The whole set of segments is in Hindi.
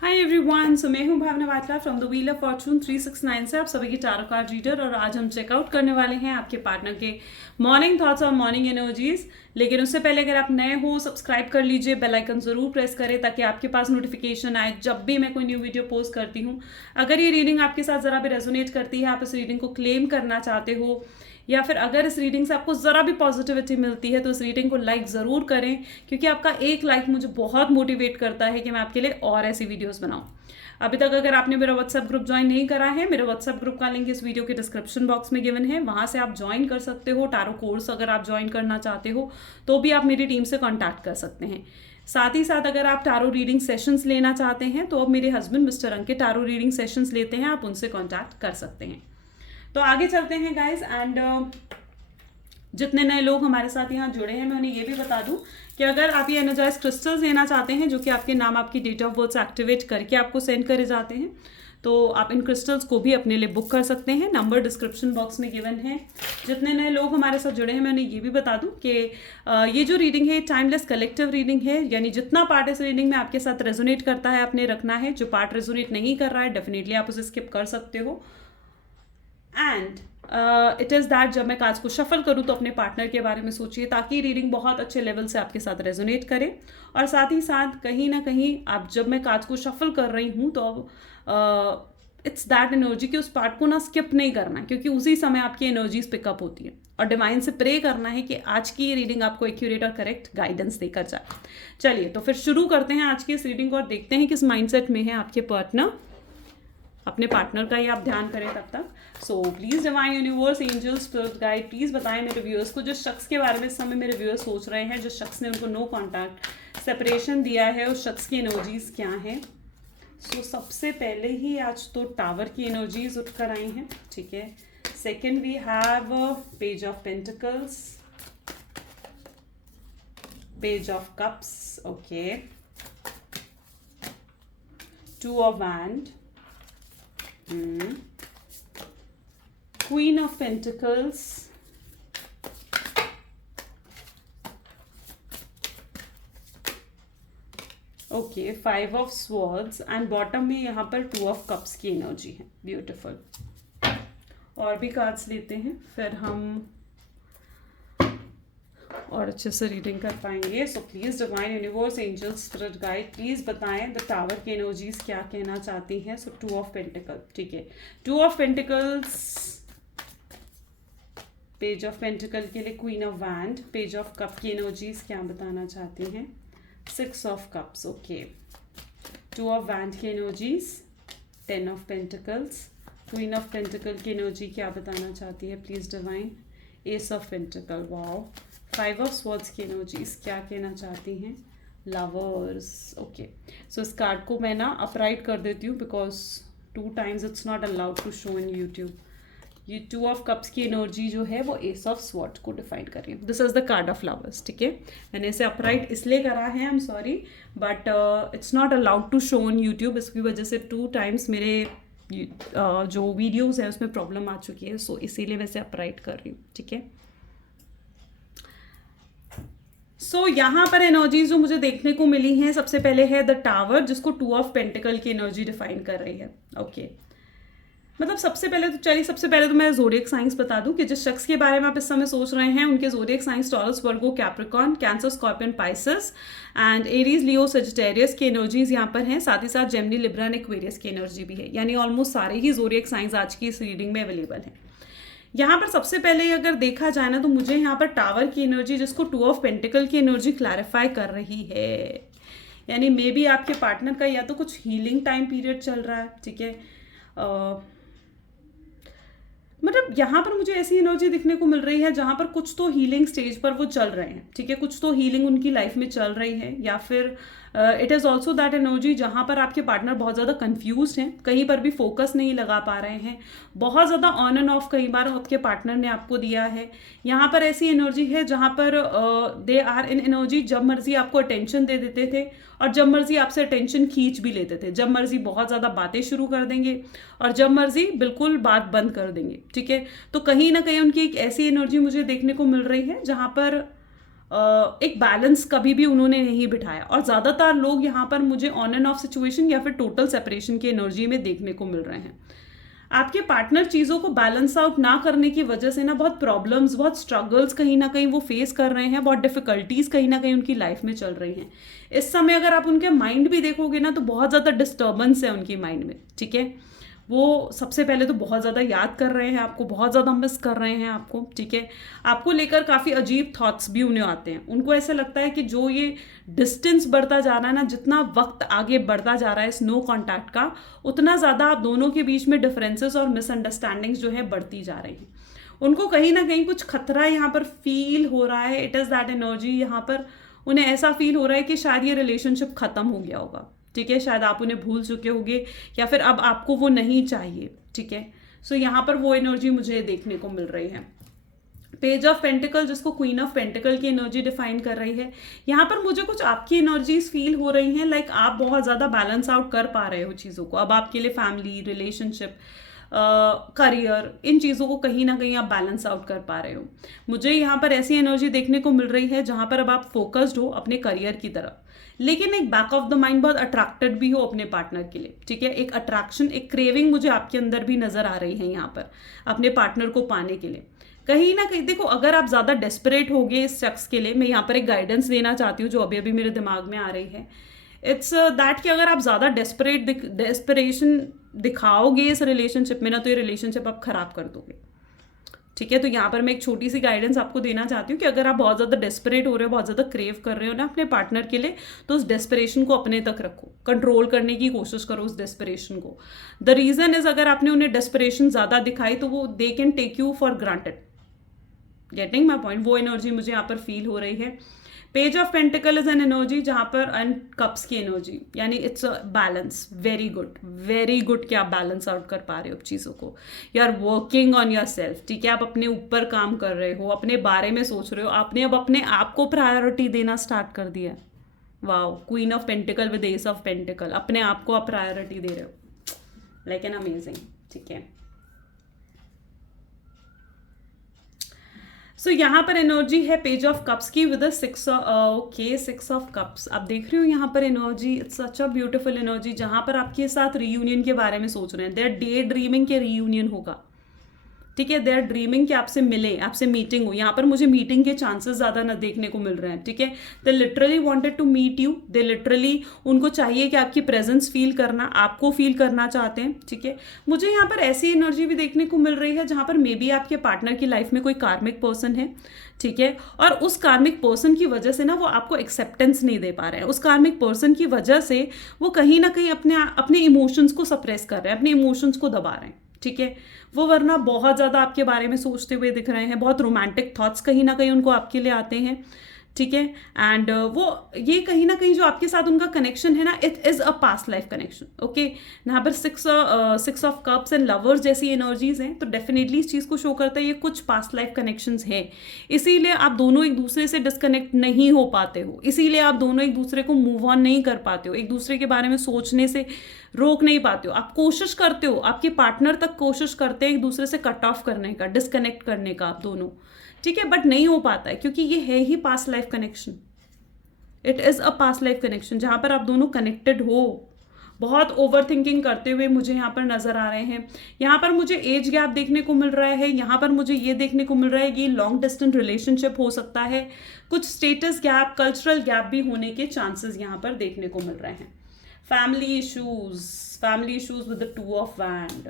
हाय एवरीवन, सो मैं हूं भावना वाटला from the wheel of Fortune 369 से आप सभी की टारो कार्ड रीडर। और आज हम चेकआउट करने वाले हैं आपके पार्टनर के मॉर्निंग थॉट्स और मॉर्निंग एनर्जीज। लेकिन उससे पहले अगर आप नए हो, सब्सक्राइब कर लीजिए, बेल आइकन जरूर प्रेस करें ताकि आपके पास नोटिफिकेशन आए जब भी मैं कोई न्यू वीडियो पोस्ट करती हूँ। अगर ये रीडिंग आपके साथ ज़रा भी रेजोनेट करती है, आप इस रीडिंग को क्लेम करना चाहते हो, या फिर अगर इस रीडिंग से आपको ज़रा भी पॉजिटिविटी मिलती है तो इस रीडिंग को लाइक ज़रूर करें, क्योंकि आपका एक लाइक मुझे बहुत मोटिवेट करता है कि मैं आपके लिए और ऐसी वीडियोस बनाऊं। अभी तक अगर आपने मेरा व्हाट्सएप ग्रुप ज्वाइन नहीं करा है, मेरे व्हाट्सएप ग्रुप का लिंक इस वीडियो के डिस्क्रिप्शन बॉक्स में गिवन है, वहां से आप ज्वाइन कर सकते हो। टारो कोर्स अगर आप ज्वाइन करना चाहते हो तो भी आप मेरी टीम से कॉन्टैक्ट कर सकते हैं। साथ ही साथ अगर आप टारो रीडिंग सेशंस लेना चाहते हैं तो अब मेरे हस्बैंड मिस्टर अंकित टारो रीडिंग सेशंस लेते हैं, आप उनसे कॉन्टैक्ट कर सकते हैं। तो आगे चलते हैं गाइज। एंड जितने नए लोग हमारे साथ यहाँ जुड़े हैं, मैं उन्हें ये भी बता दूं कि अगर आप ये एनर्जाइज क्रिस्टल्स लेना चाहते हैं जो कि आपके नाम, आपकी डेट ऑफ बर्थ से एक्टिवेट करके आपको सेंड करे जाते हैं, तो आप इन क्रिस्टल्स को भी अपने लिए बुक कर सकते हैं। नंबर डिस्क्रिप्शन बॉक्स में गिवन है। जितने नए लोग हमारे साथ जुड़े हैं, मैं उन्हें ये भी बता दूं कि ये जो रीडिंग है टाइमलेस कलेक्टिव रीडिंग है, यानी जितना पार्ट इस रीडिंग में आपके साथ रेजोनेट करता है आपने रखना है। जो पार्ट रेजोनेट नहीं कर रहा है डेफिनेटली आप उसे स्किप कर सकते हो। एंड इट इज़ दैट जब मैं कार्ड्स को शफल करूँ तो अपने पार्टनर के बारे में सोचिए ताकि रीडिंग बहुत अच्छे लेवल से आपके साथ रेजोनेट करे। और साथ ही साथ कहीं ना कहीं आप, जब मैं कार्ड्स को शफल कर रही हूँ तो अब इट्स दैट एनर्जी कि उस पार्ट को ना स्किप नहीं करना है, क्योंकि उसी समय आपकी एनर्जीज पिकअप होती है। और डिवाइन से प्रे करना है कि आज की ये रीडिंग आपको एक्यूरेट और करेक्ट गाइडेंस देकर जाए। चलिए तो फिर शुरू करते हैं आज की इस रीडिंग को और देखते हैं किस माइंडसेट में है आपके पार्टनर। अपने पार्टनर का ही आप ध्यान करें तब तक। So please divine universe, angels, spirit guide, please बताएं मेरे व्यूअर्स को, जो शख्स के बारे में इस समय मेरे व्यूअर्स सोच रहे हैं, जो शख्स ने उनको नो कॉन्टैक्ट सेपरेशन दिया है, उस शख्स की एनर्जीज क्या हैं। सो सबसे पहले ही आज तो टावर की एनर्जीज उठ कर आई हैं, ठीक है। Second we have page of pentacles, page of cups, okay, two of wand, Queen of Pentacles, okay, 5 of Swords and bottom में यहाँ पर 2 of Cups की एनर्जी है। ब्यूटिफुल। और भी कार्ड्स लेते हैं फिर हम और अच्छे से रीडिंग कर पाएंगे। So please divine universe, angels, spirit guide, please बताएं द टावर की एनर्जीज क्या कहना चाहती हैं। सो 2 of Pentacles, ठीक है, 2 of Pentacles, page of pentacle के लिए queen of wand, page of cup की एनर्जीज क्या बताना चाहती हैं। 6 of Cups, okay, 2 of wand की energies, 10 of Pentacles, queen of pentacle की एनर्जी क्या बताना चाहती है please divine. Ace of pentacle, wow, 5 of Swords की एनर्जीज क्या कहना चाहती हैं। Lovers, okay. सो इस कार्ड को मैं ना अपराइट कर देती हूँ because 2 times it's not allowed to show in YouTube. ये 2 of Cups की एनर्जी जो है वो एस ऑफ स्वॉर्ड को डिफाइन कर रही है। This is the card of lovers, ठीक है। मैंने इसे अपराइट इसलिए करा है, I am sorry, but it's not allowed to show in YouTube. इसकी वजह से 2 times मेरे जो वीडियोस हैं उसमें प्रॉब्लम आ चुकी है, सो इसीलिए वैसे अपराइट कर रही हूँ, ठीक है। सो यहाँ पर एनर्जीज जो मुझे देखने को मिली हैं, सबसे पहले है द टावर, जिसको 2 of Pentacles की एनर्जी डिफाइन कर रही है, ओके। मतलब सबसे पहले तो मैं जोडिएक साइंस बता दूं कि जिस शख्स के बारे में आप इस समय सोच रहे हैं उनके zodiac signs Taurus, Virgo, Capricorn, Cancer, Scorpion, Pisces and Aries, Leo, Sagittarius की एनर्जीज यहाँ पर हैं। साथ ही साथ जेमिनी, लिब्रा एंड एक्वेरियस की एनर्जी भी है, यानी ऑलमोस्ट सारे ही जोडिएक साइंस आज की इस रीडिंग में अवेलेबल हैं। यहाँ पर सबसे पहले अगर देखा जाए ना तो मुझे यहाँ पर टावर की एनर्जी, जिसको 2 of Pentacles की एनर्जी क्लैरिफाई कर रही है, यानी मे बी आपके पार्टनर का या तो कुछ हीलिंग टाइम पीरियड चल रहा है, ठीक है। मतलब यहाँ पर मुझे ऐसी एनर्जी दिखने को मिल रही है जहाँ पर कुछ तो हीलिंग स्टेज पर वो चल रहे हैं, ठीक है, कुछ तो हीलिंग उनकी लाइफ में चल रही है। या फिर it is also that energy जहाँ पर आपके पार्टनर बहुत ज़्यादा कन्फ्यूज हैं, कहीं पर भी फोकस नहीं लगा पा रहे हैं, बहुत ज़्यादा ऑन एंड ऑफ कई बार आपके पार्टनर ने आपको दिया है। यहाँ पर ऐसी एनर्जी है जहाँ पर दे आर इन एनर्जी, जब मर्जी आपको अटेंशन दे देते थे और जब मर्जी आपसे अटेंशन खींच भी लेते थे, जब मर्जी बहुत ज़्यादा बातें शुरू कर देंगे और जब मर्जी बिल्कुल बात बंद कर देंगे, ठीक है। तो कहीं ना कहीं उनकी एक ऐसी एनर्जी मुझे देखने को मिल रही है जहाँ पर एक बैलेंस कभी भी उन्होंने नहीं बिठाया। और ज़्यादातर लोग यहाँ पर मुझे ऑन एंड ऑफ सिचुएशन या फिर टोटल सेपरेशन की एनर्जी में देखने को मिल रहे हैं। आपके पार्टनर चीज़ों को बैलेंस आउट ना करने की वजह से ना बहुत प्रॉब्लम्स, बहुत स्ट्रगल्स कहीं ना कहीं वो फेस कर रहे हैं, बहुत डिफिकल्टीज कहीं ना कहीं उनकी लाइफ में चल रही हैं। इस समय अगर आप उनके माइंड भी देखोगे ना तो बहुत ज़्यादा डिस्टर्बेंस है उनकी माइंड में, ठीक है। वो सबसे पहले तो बहुत ज़्यादा याद कर रहे हैं आपको, बहुत ज़्यादा मिस कर रहे हैं आपको, ठीक है। आपको लेकर काफ़ी अजीब थॉट्स भी उन्हें आते हैं। उनको ऐसा लगता है कि जो ये डिस्टेंस बढ़ता जा रहा है ना, जितना वक्त आगे बढ़ता जा रहा है इस नो कॉन्टैक्ट का, उतना ज़्यादा आप दोनों के बीच में डिफरेंसेस और मिसअंडरस्टैंडिंग्स जो है बढ़ती जा रही हैं। उनको कहीं ना कहीं कुछ खतरा यहाँ पर फील हो रहा है। इट इज़ दैट एनर्जी यहाँ पर उन्हें ऐसा फील हो रहा है कि शायद ये रिलेशनशिप ख़त्म हो गया होगा, ठीक है। शायद आप उन्हें भूल चुके होंगे या फिर अब आपको वो नहीं चाहिए, ठीक है। सो यहाँ पर वो एनर्जी मुझे देखने को मिल रही है। पेज ऑफ पेंटिकल, जिसको क्वीन ऑफ पेंटिकल की एनर्जी डिफाइन कर रही है, यहाँ पर मुझे कुछ आपकी एनर्जीज फील हो रही हैं। लाइक आप बहुत ज़्यादा बैलेंस आउट कर पा रहे हो चीज़ों को। अब आपके लिए फैमिली, रिलेशनशिप, करियर, इन चीज़ों को कहीं ना कहीं आप बैलेंस आउट कर पा रहे हो। मुझे यहाँ पर ऐसी एनर्जी देखने को मिल रही है जहाँ पर अब आप फोकस्ड हो अपने करियर की तरफ, लेकिन एक बैक ऑफ द माइंड बहुत अट्रैक्टेड भी हो अपने पार्टनर के लिए, ठीक है। एक अट्रैक्शन, एक क्रेविंग मुझे आपके अंदर भी नजर आ रही है यहाँ पर अपने पार्टनर को पाने के लिए। कहीं ना कहीं देखो, अगर आप ज़्यादा डेस्परेट हो गए इस शख्स के लिए, मैं यहाँ पर एक गाइडेंस देना चाहती हूँ जो अभी अभी मेरे दिमाग में आ रही है। इट्स दैट कि अगर आप ज़्यादा डेस्परेशन दिखाओगे इस रिलेशनशिप में ना, तो ये रिलेशनशिप आप खराब कर दोगे, ठीक है। तो यहाँ पर मैं एक छोटी सी गाइडेंस आपको देना चाहती हूँ कि अगर आप बहुत ज़्यादा डेस्परेट हो रहे हो, बहुत ज़्यादा क्रेव कर रहे हो ना अपने पार्टनर के लिए, तो उस डेस्परेशन को अपने तक रखो, कंट्रोल करने की कोशिश करो उस डेस्परेशन को। द रीज़न इज़, अगर आपने उन्हें डेस्परेशन ज़्यादा दिखाई तो वो they can take you for granted. Getting my point? वो एनर्जी मुझे यहाँ पर फील हो रही है। Page of pentacle is an energy जहाँ पर, एंड कप्स की एनर्जी, यानी it's a balance. Very good कि आप बैलेंस आउट कर पा रहे हो चीज़ों को। You are working on yourself, ठीक है। आप अपने ऊपर काम कर रहे हो, अपने बारे में सोच रहे हो, आपने अब अपने आप को प्रायोरिटी देना स्टार्ट कर दिया। Wow, queen of pentacle with S of pentacle, अपने आप को आप प्रायोरिटी दे रहे हो, लाइक एन अमेजिंग, ठीक है। सो यहाँ पर एनर्जी है पेज ऑफ कप्स की विद सिक्स ऑफ कप्स। आप देख रहे हो यहाँ पर energy, it's such a beautiful energy जहाँ पर आपके साथ रीयूनियन के बारे में सोच रहे हैं। दे आर डे ड्रीमिंग के रीयूनियन होगा, ठीक है। दे आर ड्रीमिंग कि आपसे मिले, आपसे मीटिंग हो। यहाँ पर मुझे मीटिंग के चांसेस ज़्यादा न देखने को मिल रहे हैं, ठीक है। They literally wanted to meet you, they literally, उनको चाहिए कि आपकी प्रेजेंस फील करना, आपको फील करना चाहते हैं, ठीक है। मुझे यहाँ पर ऐसी एनर्जी भी देखने को मिल रही है जहाँ पर मे बी आपके पार्टनर की लाइफ में कोई कार्मिक पर्सन है, ठीक है। और उस कार्मिक पर्सन की वजह से ना वो आपको एक्सेप्टेंस नहीं दे पा रहे हैं। उस कार्मिक पर्सन की वजह से वो कहीं ना कहीं अपने इमोशंस को सप्रेस कर रहे हैं, अपने इमोशंस को दबा रहे हैं, ठीक है। वो वरना बहुत ज़्यादा आपके बारे में सोचते हुए दिख रहे हैं, बहुत रोमांटिक थॉट्स कहीं ना कहीं उनको आपके लिए आते हैं, ठीक है। एंड वो ये कहीं ना कहीं जो आपके साथ उनका कनेक्शन है ना, it is a past life connection, okay. यहाँ पर six of cups and lovers जैसी एनर्जीज हैं, तो डेफिनेटली इस चीज़ को शो करता है ये कुछ पास्ट लाइफ कनेक्शंस हैं। इसीलिए आप दोनों एक दूसरे से डिस्कनेक्ट नहीं हो पाते हो, इसीलिए आप दोनों एक दूसरे को मूव ऑन नहीं कर पाते हो, एक दूसरे के बारे में सोचने से रोक नहीं पाते हो। आप कोशिश करते हो, आपके पार्टनर तक कोशिश करते हैं एक दूसरे से कट ऑफ करने का, डिस्कनेक्ट करने का, आप दोनों, ठीक है। बट नहीं हो पाता है क्योंकि ये है ही past life connection. It is a past life connection जहाँ पर आप दोनों कनेक्टेड हो। बहुत ओवर थिंकिंग करते हुए मुझे यहाँ पर नज़र आ रहे हैं। यहाँ पर मुझे एज गैप देखने को मिल रहा है। यहाँ पर मुझे ये देखने को मिल रहा है कि लॉन्ग डिस्टेंस रिलेशनशिप हो सकता है। कुछ स्टेटस गैप, कल्चरल गैप भी होने के चांसेस यहाँ पर देखने को मिल रहे हैं। Family issues with the 2 of wand.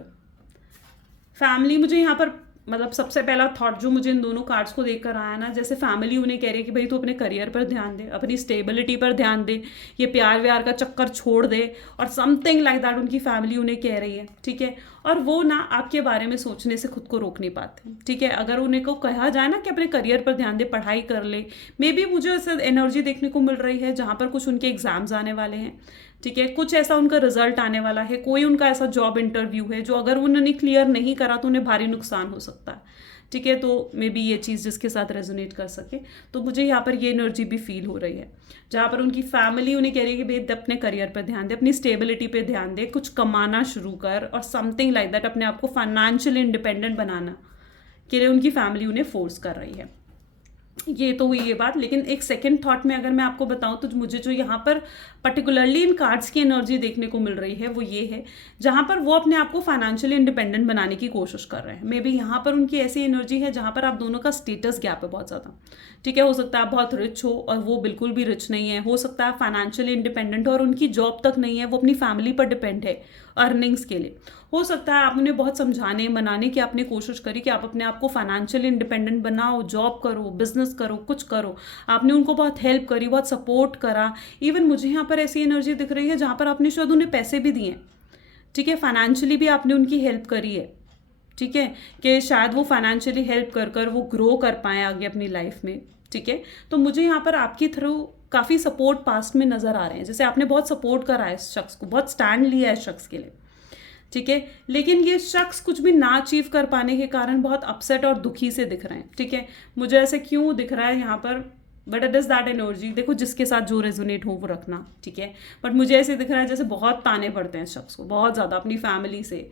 Family, मुझे यहाँ पर मतलब सबसे पहला थॉट जो मुझे इन दोनों कार्ड्स को देखकर आया ना, जैसे फैमिली उन्हें कह रही है कि भाई तू अपने करियर पर ध्यान दे, अपनी स्टेबिलिटी पर ध्यान दे, ये प्यार व्यार का चक्कर छोड़ दे, और समथिंग लाइक दैट उनकी फैमिली उन्हें कह रही है, ठीक है। और वो ना आपके बारे में सोचने से खुद को रोक नहीं पाते, ठीक है। अगर उन्हें को कहा जाए ना कि अपने करियर पर ध्यान दे, पढ़ाई कर ले, मे बी मुझे ऐसे एनर्जी देखने को मिल रही है जहाँ पर कुछ उनके एग्जाम्स आने वाले हैं, ठीक है। कुछ ऐसा उनका रिजल्ट आने वाला है, कोई उनका ऐसा जॉब इंटरव्यू है जो अगर उन्होंने क्लियर नहीं करा तो उन्हें भारी नुकसान हो सकता है, ठीक है। तो मे बी ये चीज़ जिसके साथ रेजोनेट कर सके, तो मुझे यहाँ पर ये एनर्जी भी फील हो रही है जहाँ पर उनकी फैमिली उन्हें कह रही है कि भाई अपने करियर पर ध्यान दे, अपनी स्टेबिलिटी पे ध्यान दे, कुछ कमाना शुरू कर, और समथिंग लाइक दैट अपने आप को फाइनेंशियली इंडिपेंडेंट बनाना के लिए उनकी फैमिली उन्हें फोर्स कर रही है। ये तो हुई ये बात, लेकिन एक सेकंड थॉट में अगर मैं आपको बताऊं तो मुझे जो यहाँ पर पर्टिकुलरली इन कार्ड्स की एनर्जी देखने को मिल रही है वो ये है, जहाँ पर वो अपने आप को फाइनेंशियली इंडिपेंडेंट बनाने की कोशिश कर रहे हैं। मे बी यहाँ पर उनकी ऐसी एनर्जी है जहाँ पर आप दोनों का स्टेटस गैप है बहुत ज़्यादा। ठीक है, हो सकता है आप बहुत रिच हो और वो बिल्कुल भी रिच नहीं है, हो सकता है फाइनेंशियली इंडिपेंडेंट हो और उनकी जॉब तक नहीं है, वो अपनी फैमिली पर डिपेंड है अर्निंग्स के लिए। हो सकता है आपने बहुत समझाने मनाने की आपने कोशिश करी कि आप अपने आप को फाइनेंशियली इंडिपेंडेंट बनाओ, जॉब करो, बिजनेस करो, कुछ करो, आपने उनको बहुत हेल्प करी, बहुत सपोर्ट करा। इवन मुझे यहाँ पर ऐसी एनर्जी दिख रही है जहाँ पर आपने शायद उन्हें पैसे भी दिए, ठीक है, फाइनेंशियली भी आपने उनकी हेल्प करी है। ठीक है, कि शायद वो फाइनेंशियली हेल्प कर कर वो ग्रो कर पाए आगे अपनी लाइफ में। ठीक है, तो मुझे यहाँ पर आपके थ्रू काफ़ी सपोर्ट पास्ट में नज़र आ रहे हैं, जैसे आपने बहुत सपोर्ट करा है इस शख्स को, बहुत स्टैंड लिया है इस शख्स के लिए। ठीक है, लेकिन ये शख्स कुछ भी ना अचीव कर पाने के कारण बहुत अपसेट और दुखी से दिख रहे हैं। ठीक है, मुझे ऐसे क्यों दिख रहा है यहाँ पर, but it is that energy, देखो जिसके साथ जो रेजोनेट हो वो रखना। ठीक है, बट मुझे ऐसे दिख रहा है जैसे बहुत ताने पड़ते हैं इस शख्स को, बहुत ज़्यादा अपनी फैमिली से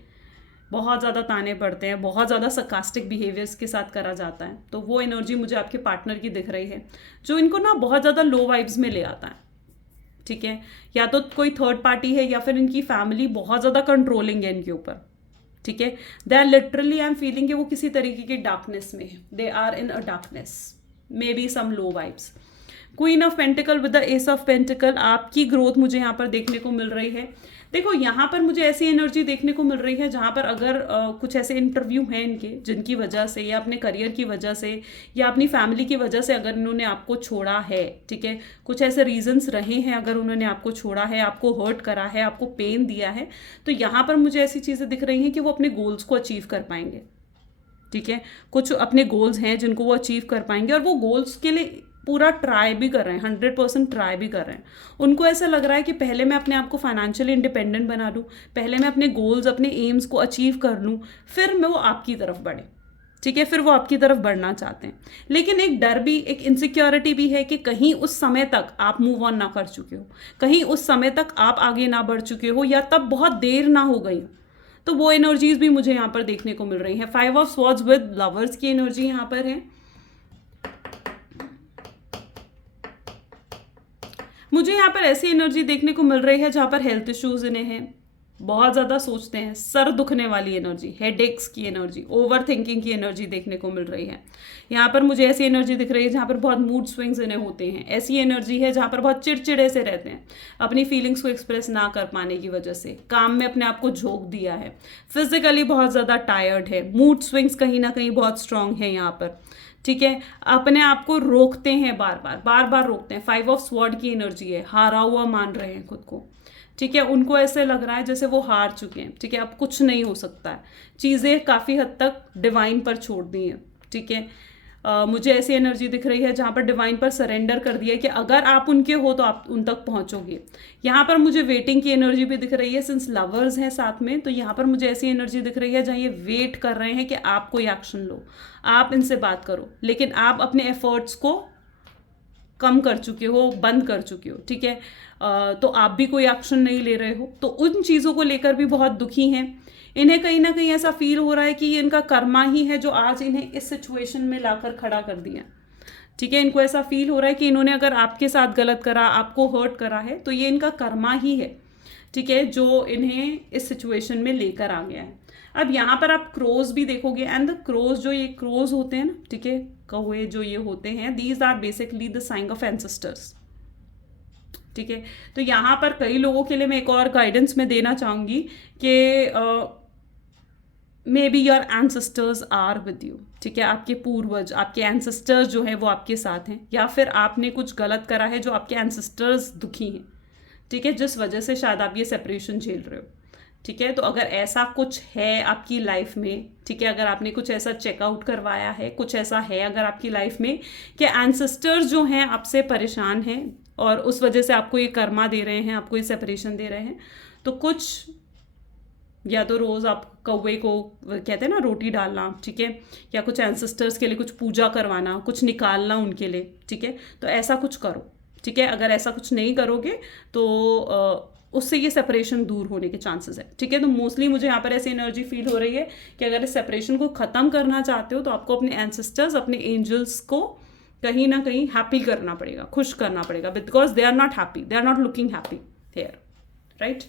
बहुत ज़्यादा ताने पड़ते हैं, बहुत ज़्यादा sarcastic बिहेवियर्स के साथ करा जाता है। तो वो एनर्जी मुझे आपके पार्टनर की दिख रही है, जो इनको ना बहुत ज़्यादा लो वाइब्स में ले आता है। ठीक है, या तो कोई थर्ड पार्टी है या फिर इनकी फैमिली बहुत ज़्यादा कंट्रोलिंग है इनके ऊपर। ठीक है, they are literally, I am feeling कि वो किसी तरीके की डार्कनेस में है, they are in a darkness, maybe some low vibes. Queen of pentacle with the ace of pentacle, आपकी ग्रोथ मुझे यहाँ पर देखने को मिल रही है। देखो यहाँ पर मुझे ऐसी एनर्जी देखने को मिल रही है जहाँ पर अगर कुछ ऐसे इंटरव्यू हैं इनके जिनकी वजह से या अपने करियर की वजह से या अपनी फैमिली की वजह से अगर इन्होंने आपको छोड़ा है, ठीक है, कुछ ऐसे रीजंस रहे हैं, अगर उन्होंने आपको छोड़ा है, आपको हर्ट करा है, आपको पेन दिया है, तो यहाँ पर मुझे ऐसी चीज़ें दिख रही हैं कि वो अपने गोल्स को अचीव कर पाएंगे। ठीक है, कुछ अपने गोल्स हैं जिनको वो अचीव कर पाएंगे और वो गोल्स के लिए पूरा ट्राई भी कर रहे हैं, 100% ट्राई भी कर रहे हैं। उनको ऐसा लग रहा है कि पहले मैं अपने आप को फाइनेंशियली इंडिपेंडेंट बना लूँ, पहले मैं अपने गोल्स, अपने एम्स को अचीव कर लूँ, फिर मैं वो आपकी तरफ बढ़े। ठीक है, फिर वो आपकी तरफ बढ़ना चाहते हैं, लेकिन एक डर भी, एक इनसिक्योरिटी भी है कि कहीं उस समय तक आप मूव ऑन ना कर चुके हो, कहीं उस समय तक आप आगे ना बढ़ चुके हो, या तब बहुत देर ना हो गई। तो वो एनर्जीज भी मुझे यहाँ पर देखने को मिल रही है। 5 ऑफ स्वॉर्ड्स विद लवर्स की एनर्जी यहाँ पर है। मुझे यहाँ पर ऐसी एनर्जी देखने को मिल रही है जहाँ पर हेल्थ इश्यूज इन्हें हैं, बहुत ज़्यादा सोचते हैं, सर दुखने वाली एनर्जी, हेडेक्स की एनर्जी, ओवर थिंकिंग की एनर्जी देखने को मिल रही है। यहाँ पर मुझे ऐसी एनर्जी दिख रही है जहाँ पर बहुत मूड स्विंग्स इन्हें होते हैं। ऐसी एनर्जी है जहाँ पर बहुत चिड़चिड़े से रहते हैं, अपनी फीलिंग्स को एक्सप्रेस ना कर पाने की वजह से, काम में अपने आप को झोंक दिया है, फिजिकली बहुत ज़्यादा टायर्ड है, मूड स्विंग्स कहीं ना कहीं बहुत स्ट्रांग है यहाँ पर। ठीक है, अपने आप को रोकते हैं, बार बार रोकते हैं। 5 ऑफ स्वॉर्ड की एनर्जी है, हारा हुआ मान रहे हैं खुद को। ठीक है, उनको ऐसे लग रहा है जैसे वो हार चुके हैं। ठीक है, अब कुछ नहीं हो सकता है, चीज़ें काफ़ी हद तक डिवाइन पर छोड़ दी हैं। ठीक है, मुझे ऐसी एनर्जी दिख रही है जहाँ पर डिवाइन पर सरेंडर कर दिया कि अगर आप उनके हो तो आप उन तक पहुँचोगे। यहाँ पर मुझे वेटिंग की एनर्जी भी दिख रही है, सिंस लवर्स हैं साथ में, तो यहाँ पर मुझे ऐसी एनर्जी दिख रही है जहाँ ये वेट कर रहे हैं कि आप कोई एक्शन लो, आप इनसे बात करो, लेकिन आप अपने एफर्ट्स को कम कर चुके हो, बंद कर चुके हो। ठीक है, तो आप भी कोई एक्शन नहीं ले रहे हो, तो उन चीज़ों को लेकर भी बहुत दुखी हैं। इन्हें कहीं ना कहीं ऐसा फील हो रहा है कि ये इनका कर्मा ही है जो आज इन्हें इस सिचुएशन में लाकर खड़ा कर दिया। ठीक है, इनको ऐसा फील हो रहा है कि इन्होंने अगर आपके साथ गलत करा, आपको हर्ट करा है, तो ये इनका कर्मा ही है। ठीक है, जो इन्हें इस सिचुएशन में लेकर आ गया है। अब यहाँ पर आप क्रोज भी देखोगे, एंड द क्रोज, जो ये क्रोज होते हैं ना, ठीक है, कौवे जो ये होते हैं, these are basically the sign of ancestors. ठीक है, तो यहाँ पर कई लोगों के लिए मैं एक और गाइडेंस में देना चाहूँगी कि maybe your ancestors are with you. ठीक है, आपके पूर्वज, आपके एंसेस्टर्स जो है वो आपके साथ हैं, या फिर आपने कुछ गलत करा है जो आपके एंसेस्टर्स दुखी हैं। ठीक है, जिस वजह से शायद आप ये सेपरेशन झेल रहे हो। ठीक है, तो अगर ऐसा कुछ है आपकी लाइफ में, ठीक है, अगर आपने कुछ ऐसा चेकआउट करवाया है, कुछ ऐसा है अगर आपकी लाइफ में कि एंसेस्टर्स जो हैं आपसे परेशान हैं और उस वजह से आपको ये कर्मा दे रहे हैं, आपको ये सेपरेशन दे रहे हैं, तो कुछ या तो रोज़ आप कौवे को कहते हैं ना रोटी डालना, ठीक है, या कुछ एंसेस्टर्स के लिए कुछ पूजा करवाना, कुछ निकालना उनके लिए। ठीक है, तो ऐसा कुछ करो। ठीक है, अगर ऐसा कुछ नहीं करोगे तो उससे ये सेपरेशन दूर होने के चांसेस है। ठीक है, तो मोस्टली मुझे यहाँ पर ऐसी एनर्जी फील हो रही है कि अगर इस सेपरेशन को ख़त्म करना चाहते हो तो आपको अपने एंसेस्टर्स, अपने एंजल्स को कहीं ना कहीं हैप्पी करना पड़ेगा, खुश करना पड़ेगा, because they are not happy, they are not looking happy here, right.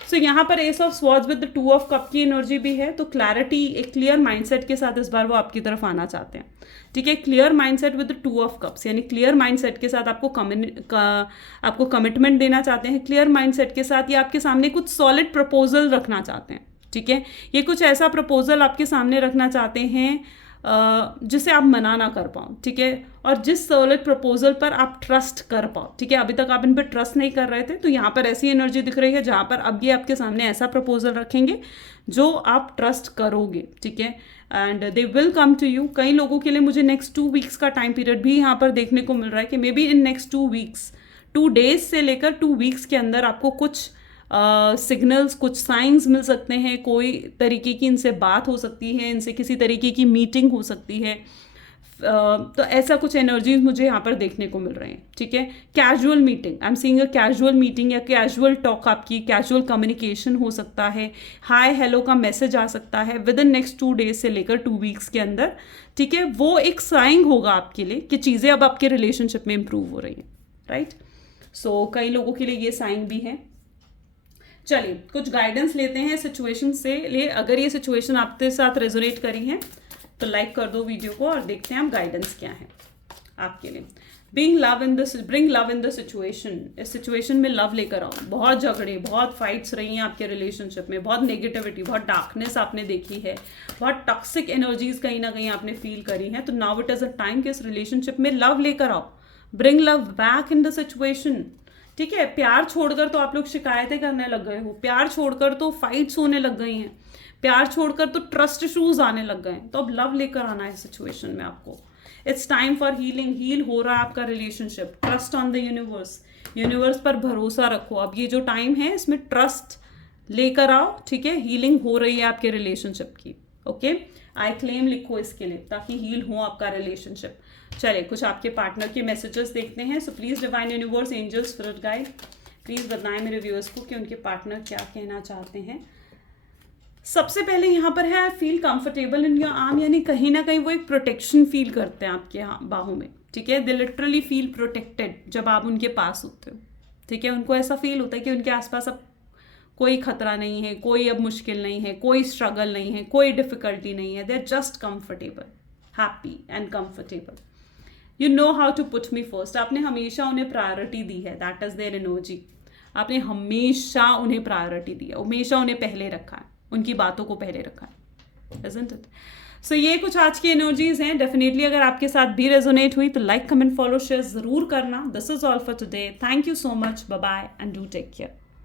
So यहाँ पर ace of swords with the 2 of cup की एनर्जी भी है, तो क्लैरिटी, एक क्लियर माइंडसेट के साथ इस बार वो आपकी तरफ आना चाहते हैं, ठीक है। Clear mindset with the 2 of cups, यानी क्लियर माइंडसेट के साथ आपको कमिटमेंट देना चाहते हैं, क्लियर माइंडसेट के साथ ये आपके सामने कुछ सॉलिड प्रपोजल रखना चाहते हैं, ठीक है। ये कुछ ऐसा प्रपोजल आपके सामने रखना चाहते हैं जिसे आप मना ना कर पाओ, ठीक है, और जिस सॉलिड प्रपोजल पर आप ट्रस्ट कर पाओ, ठीक है। अभी तक आप इन पर ट्रस्ट नहीं कर रहे थे, तो यहाँ पर ऐसी एनर्जी दिख रही है जहाँ पर अब ये आपके सामने ऐसा प्रपोजल रखेंगे जो आप ट्रस्ट करोगे, ठीक है, and they will come to you. कई लोगों के लिए मुझे नेक्स्ट 2 वीक्स का टाइम पीरियड भी यहाँ पर देखने को मिल रहा है कि maybe in next 2 weeks, 2 days से लेकर 2 वीक्स के अंदर आपको कुछ सिग्नल्स, कुछ साइंस मिल सकते हैं, कोई तरीके की इनसे बात हो सकती है, इनसे किसी तरीके की मीटिंग हो सकती है, तो ऐसा कुछ एनर्जीज मुझे यहाँ पर देखने को मिल रहे हैं, ठीक है। Casual meeting, I am seeing a casual meeting या कैजुअल टॉक, आपकी कैजुअल कम्युनिकेशन हो सकता है, हाय हेलो का मैसेज आ सकता है विद इन नेक्स्ट 2 डेज से लेकर 2 वीक्स के अंदर, ठीक है। वो एक साइन होगा आपके लिए कि चीज़ें अब आपके रिलेशनशिप में इंप्रूव हो रही हैं, राइट। सो कई लोगों के लिए ये साइन भी है। चलिए कुछ गाइडेंस लेते हैं सिचुएशन से लिए। अगर ये सिचुएशन आपके साथ रेजोनेट करी है तो लाइक कर दो वीडियो को और देखते हैं आप गाइडेंस क्या है आपके लिए। Bring love in the situation, इस सिचुएशन में लव लेकर आओ। बहुत झगड़े, बहुत फाइट्स रही हैं आपके रिलेशनशिप में, बहुत नेगेटिविटी, बहुत डार्कनेस आपने देखी है, बहुत टॉक्सिक एनर्जीज कहीं ना कहीं आपने फील करी हैं, तो now it is a time कि इस रिलेशनशिप में लव लेकर आओ। Bring love back in the situation, ठीक है। प्यार छोड़कर तो आप लोग शिकायतें करने लग गए हो, प्यार छोड़कर तो फाइट्स होने लग गई हैं, प्यार छोड़कर तो ट्रस्ट इशूज आने लग गए हैं, तो अब लव लेकर आना है सिचुएशन में आपको। It's time for healing, heal हो रहा है आपका relationship. Trust on the universe, universe पर भरोसा रखो। अब ये जो टाइम है इसमें ट्रस्ट लेकर आओ, ठीक है। हीलिंग हो रही है आपके रिलेशनशिप की, ओके। आई क्लेम लिखो इसके लिए ताकि हील हो आपका रिलेशनशिप। चलिए कुछ आपके पार्टनर के मैसेजेस देखते हैं। So please divine universe, angels, spirit guide, please बताएं मेरे व्यूअर्स को कि उनके पार्टनर क्या कहना चाहते हैं। सबसे पहले यहाँ पर है I feel comfortable in your arm, यानी कहीं ना कहीं वो एक प्रोटेक्शन फील करते हैं आपके बाहों में, ठीक है। दे लिटरली फील प्रोटेक्टेड जब आप उनके पास होते हो, ठीक है। उनको ऐसा फील होता है कि उनके आसपास अब कोई खतरा नहीं है, कोई अब मुश्किल नहीं है, कोई स्ट्रगल नहीं है, कोई डिफिकल्टी नहीं है। They are just comfortable, happy and comfortable. You know how to put me first, आपने हमेशा उन्हें प्रायोरिटी दी है, दैट इज देयर एनर्जी। आपने हमेशा उन्हें प्रायोरिटी दी है, हमेशा उन्हें पहले रखा है, उनकी बातों को पहले रखा है, isn't it? सो ये कुछ आज की एनर्जीज हैं। डेफिनेटली अगर आपके साथ भी रेजोनेट हुई तो लाइक, कमेंट, फॉलो, शेयर जरूर करना। This is all for today. Thank you so much, bye bye and do take care.